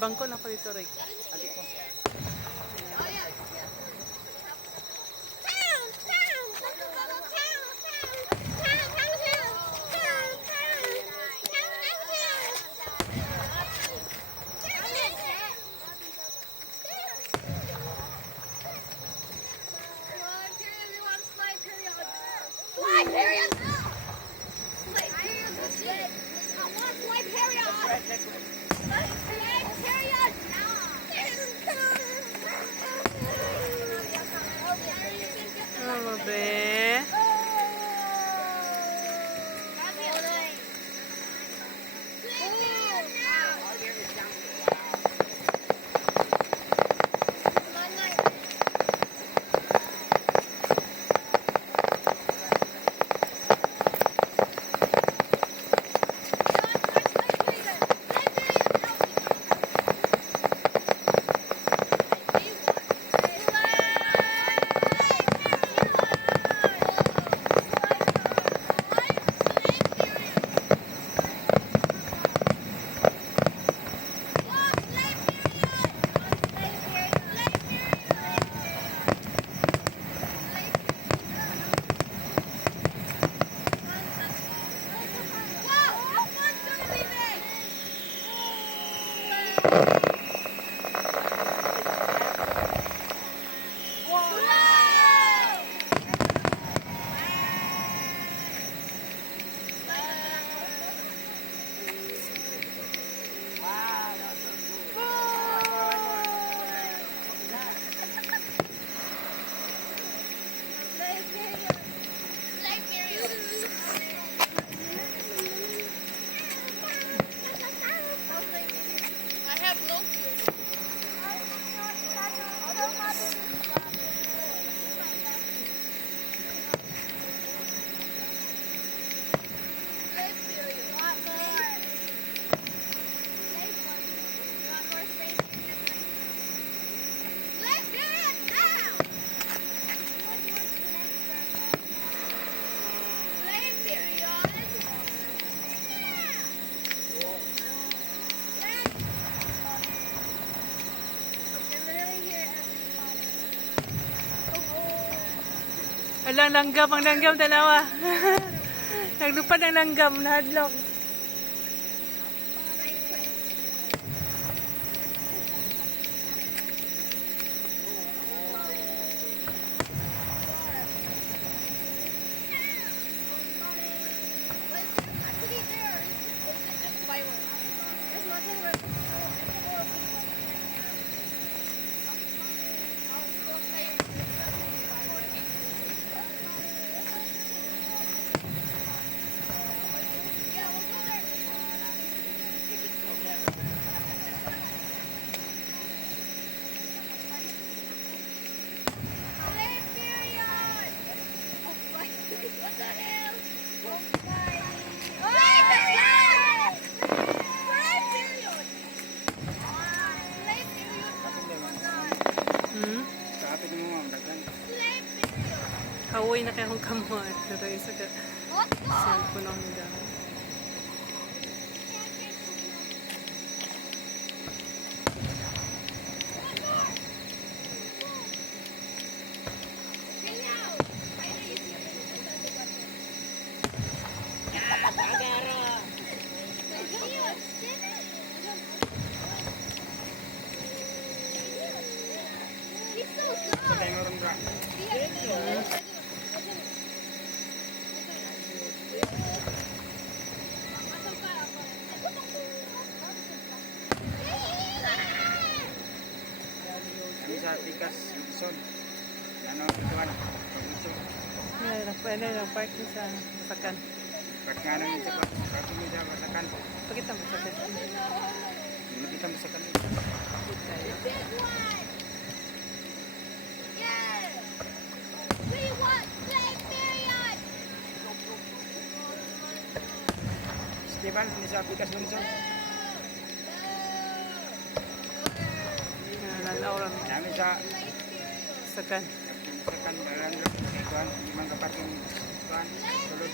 bangko na ko dito, Rick. Ano ba? Alang langgam, ang langgam dalawa. Naglupad ang langgam, nahadlok. Hawoy na kayong kamot. Pero isa ka cellphone ang dami. Sa Tikas, Luzon. Ano, ituan, Luzon. Pwede lang park sa Masakan. Park nga namin sa parking nyo sa Masakan. Pakita mo Masakan. Makita Masakan. Steven, ini sa Tikas, Luzon. Nalaw lang. Kami sa Masakan. Masakan, dalam ituan, limang ke parking ituan, tulad.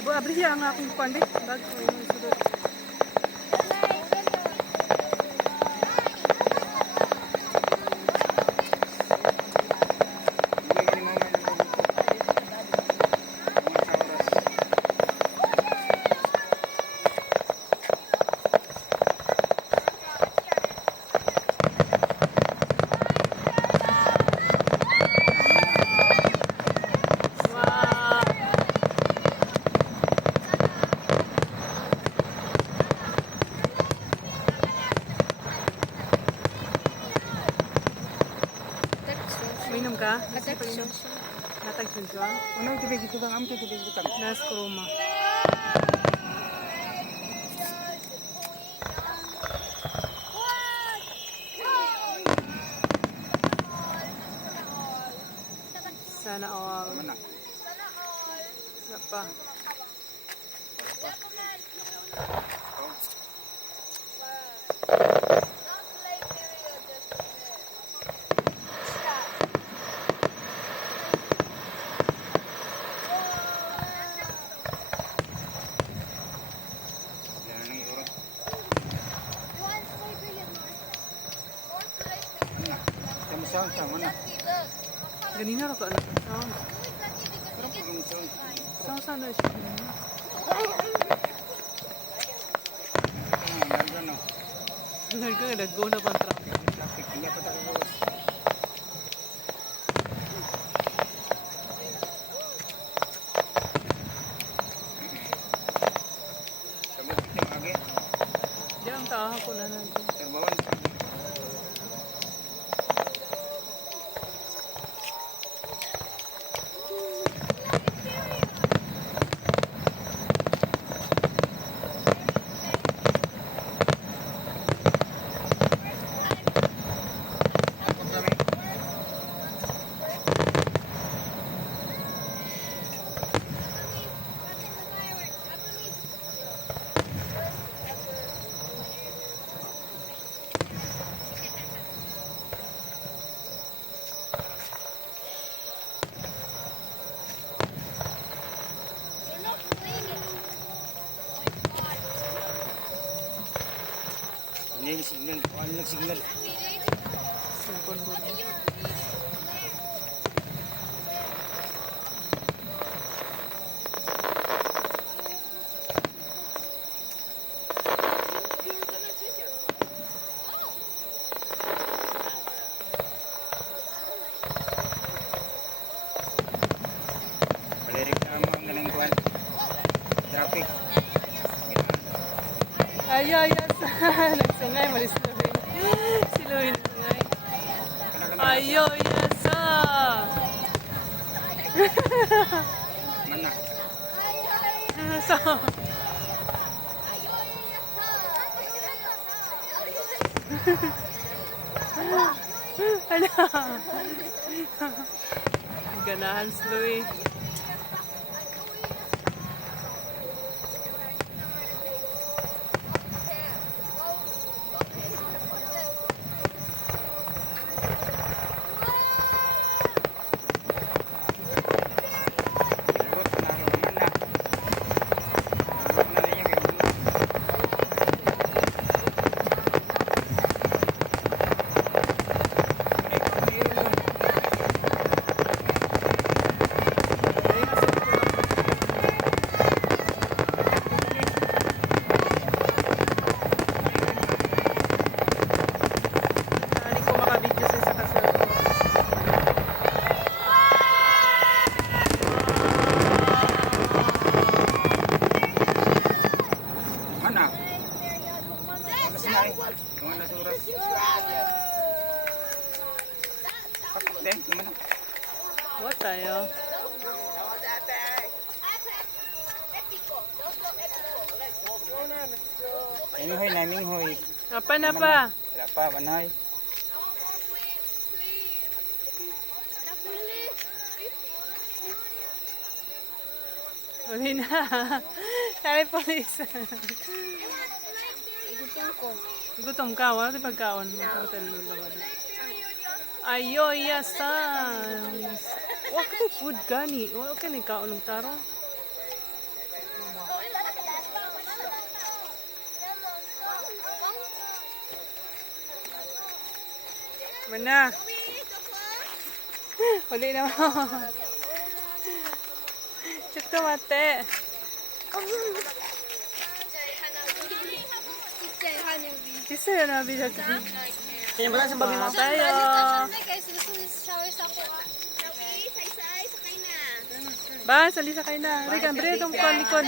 Ibu abri siya ang akong kuwan be. Bag ko yung sudot. Mainom ka? Natag sunsuan? Ano tubig ito bang? Am tubig ito bang? Nas kuruma. Sana all. Mana? Apa? Yan ang iurot. Mana? Sound sa mana? Ganina ra ko anak. Sound. Pero pag yung sound. Sound na siya. Nagano. Naggo na pang traffic. Traffic hindi pa tayo buwas. Sabot kita agi. Diyan taha ko na natin. Terbawan. Ini signal, ano signal? Cellphone ko. Balirik na mo ang ganang kuwan. Traffic. Ayaw, yes. Nagsungay, malis Luhin. Si Luhin sungay. Ayaw, yes. Mana? So, ano? Ganahan si Luhin. Iurot na ro mana? Ano na niya kay mana? Ay, pamilya mo. Hindi ko makabidyo sa isa kasi. Mana? Oras na eh. Mga nasuras. Kapag mana? What tayo? Naming hoy. Apa na pa? Wala pa, manoy. Uli na. Sabi polis. Gutom ka. Wala di pagkaon. Magkahotel lula ba? Ayo, yasan. Wa ka food gani. Wa ka ni kaon ng tarong. Mana? Uli na mo. Chukto mate. Isa yun na bisa. Kaya ba sa babi mo? Tayo. Ba, sali sa kayo na. Rikan, bre, itong likod.